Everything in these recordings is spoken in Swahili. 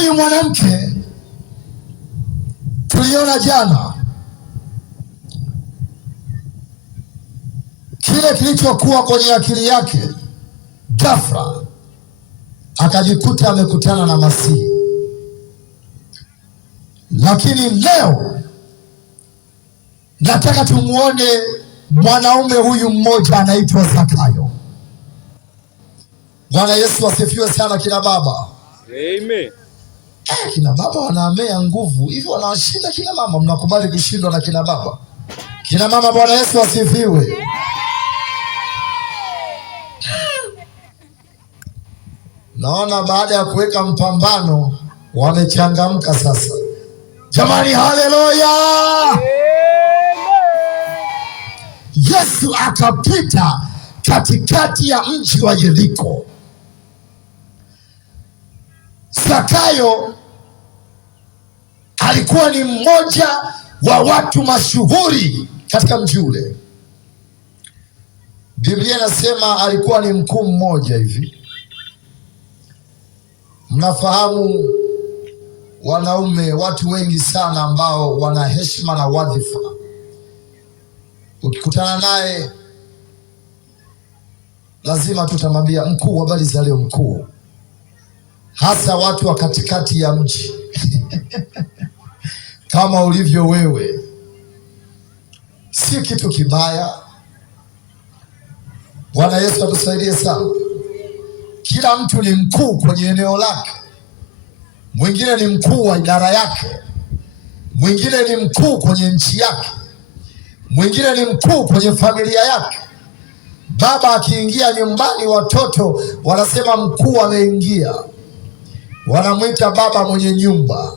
Huyu mwanamke tuliona jana kile kilichokuwa kwenye akili yake, ghafla akajikuta amekutana na Masihi. Lakini leo nataka tumuone mwanaume huyu mmoja anaitwa Zakayo. Bwana Yesu asifiwe sana kina baba. Amen. Kina baba wanaamea nguvu hivyo, wanawashinda kina mama. Mnakubali kushindwa na kina baba? Kina mama, Bwana Yesu asifiwe. Naona baada ya kuweka mpambano wamechangamka sasa. Jamani, haleluya! Yesu akapita katikati ya mji wa Yeriko. Zakayo alikuwa ni mmoja wa watu mashuhuri katika mji ule. Biblia inasema alikuwa ni mkuu mmoja hivi. Mnafahamu wanaume, watu wengi sana ambao wana heshima na wadhifa, ukikutana naye lazima tutamwambia mkuu, habari za leo mkuu. Hasa watu wa katikati ya mji kama ulivyo wewe, si kitu kibaya. Bwana Yesu atusaidie sana. Kila mtu ni mkuu kwenye eneo lake. Mwingine ni mkuu wa idara yake, mwingine ni mkuu kwenye nchi yake, mwingine ni mkuu kwenye familia yake. Baba akiingia nyumbani, watoto wanasema mkuu ameingia, wanamwita baba mwenye nyumba.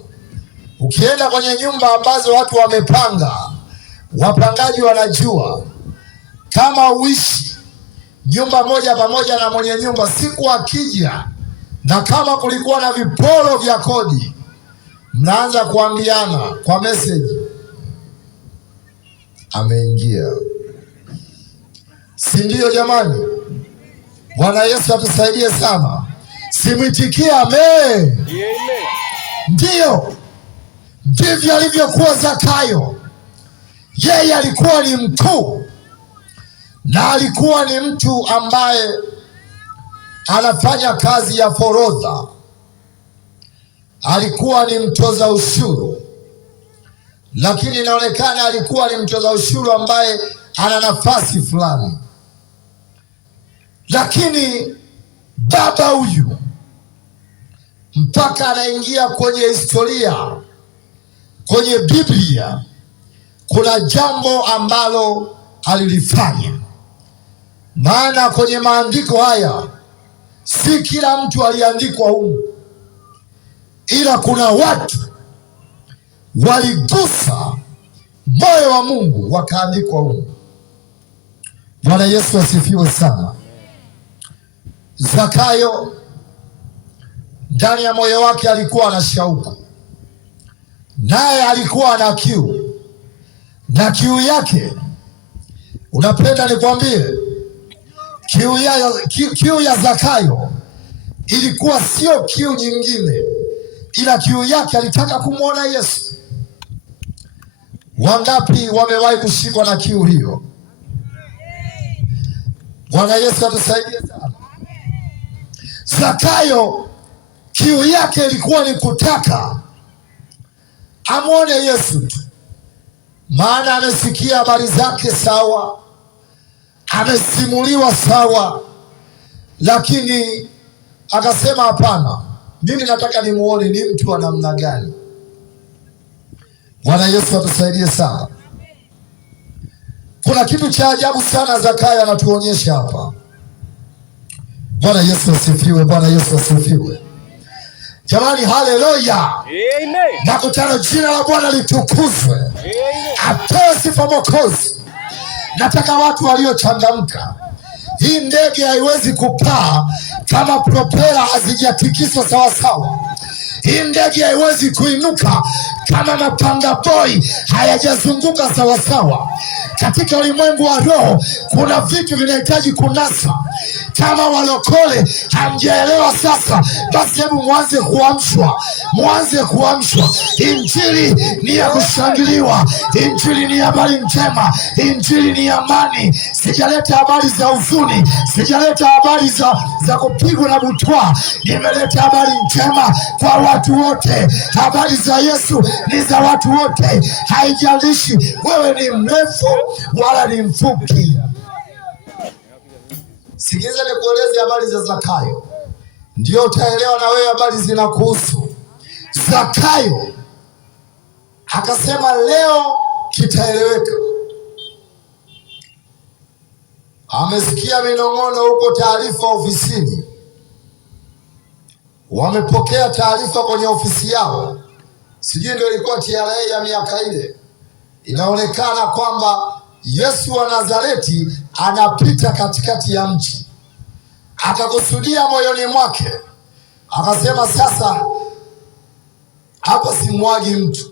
Ukienda kwenye nyumba ambazo watu wamepanga, wapangaji wanajua kama uishi nyumba moja pamoja na mwenye nyumba, siku akija na kama kulikuwa na viporo vya kodi, mnaanza kuambiana kwa message, ameingia. Si ndio jamani? Bwana Yesu atusaidie sana. Simwitikie amen. Ndiyo, ndivyo alivyokuwa Zakayo. Yeye alikuwa ni mkuu na alikuwa ni mtu ambaye anafanya kazi ya forodha. Alikuwa ni mtoza ushuru, lakini inaonekana alikuwa ni mtoza ushuru ambaye ana nafasi fulani. Lakini baba huyu mpaka anaingia kwenye historia, kwenye Biblia, kuna jambo ambalo alilifanya. Maana kwenye maandiko haya si kila mtu aliandikwa humu, ila kuna watu waligusa moyo wa Mungu wakaandikwa humu. Bwana Yesu asifiwe sana. Zakayo ndani ya moyo wake alikuwa na shauku, naye alikuwa na kiu, na kiu yake, unapenda nikwambie, kiu ya Zakayo ilikuwa sio kiu nyingine, ila kiu yake alitaka kumwona Yesu. Wangapi wamewahi kushikwa na kiu hiyo? Bwana Yesu atusaidie sana. Zakayo kiu yake ilikuwa ni kutaka amwone Yesu tu, maana amesikia habari zake sawa, amesimuliwa sawa, lakini akasema hapana, mimi nataka nimuone ni mtu wa namna gani. Bwana Yesu atusaidie sana. Kuna kitu cha ajabu sana Zakayo anatuonyesha hapa. Bwana Yesu asifiwe, Bwana Yesu asifiwe. Jamani, haleluya. Amen. Nakutana, jina la Bwana litukuzwe. Amen. Apewe sifa Mwokozi. Nataka watu waliochangamka. Hii ndege haiwezi kupaa kama propela hazijatikiswa sawa sawa. Hii ndege haiwezi kuinuka kama mapanga boy hayajazunguka sawa sawa. Katika ulimwengu wa roho kuna vitu vinahitaji kunasa. Kama walokole hamjaelewa sasa, basi hebu mwanze kuamshwa. Injili ni ya kushangiliwa, injili ni habari njema, injili ni amani. Sijaleta habari za huzuni, sijaleta habari za kupigwa na butwa. Nimeleta habari njema kwa watu wote. Habari za Yesu ni za watu wote, haijalishi wewe ni mrefu wala ni mfupi. Sikiliza nikueleze habari za Zakayo, ndio utaelewa na wewe habari zinakuhusu. Zakayo akasema leo kitaeleweka. Amesikia minong'ono huko, taarifa ofisini, wamepokea taarifa kwenye ofisi yao, sijui ndio ilikuwa TRA ya miaka ile. Inaonekana kwamba Yesu wa Nazareti anapita katikati ya mji. Akakusudia moyoni mwake, akasema sasa hapa simwagi mtu,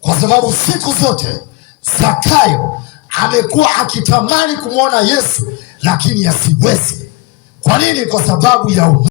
kwa sababu siku zote Zakayo amekuwa akitamani kumwona Yesu lakini asiwezi. Kwa nini? Kwa sababu ya